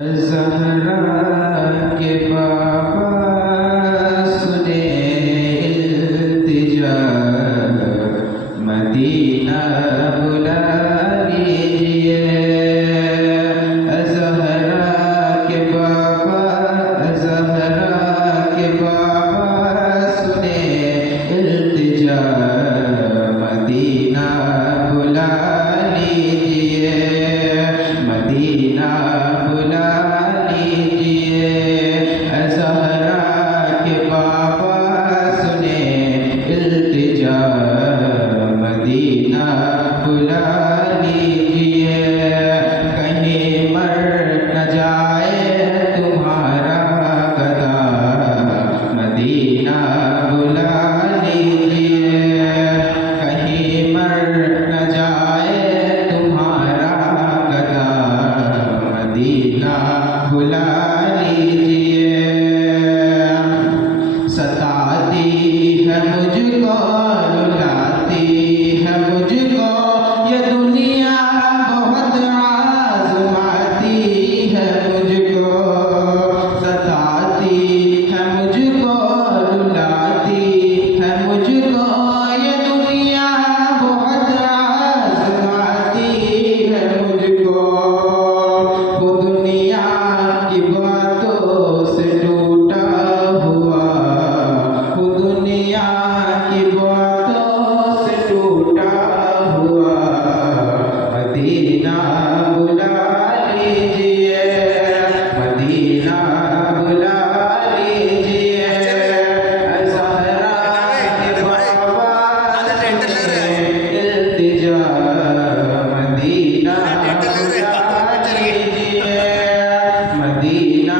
ज़हरा के बाबा सुने इल्तिजा, मदीना बुला लीजिए। ज़हरा के बाबा, ज़हरा के बाबा सुने इल्तिजा, मदीना बुला लीजिए, मदीना बुला लीजिए। ज़हरा के बाबा सुने इल्तिजा, मदीना बुला लीजिए। कहीं मर न जाए तुम्हारा गदा, मदीना बुला लीजिए। कहीं मर न जाए तुम्हारा गदा, मदीना बुला लीजिए। सताती है मुझको, रुलाती है मुझको ये दुनिया, बहुत आज़माती है मुझको। सताती है मुझको, रुलाती है मुझको ये दुनिया, बहुत आज़माती है मुझको। वो दुनिया की बातों से टूटा हुआ, वो दुनिया की बातों से टूटा हुआ, मदीना बुला लीजिए, मदीना बुला लीजिए। ज़हरा के बाबा इल्तिजा, मदीना बुला लीजिए, मदीना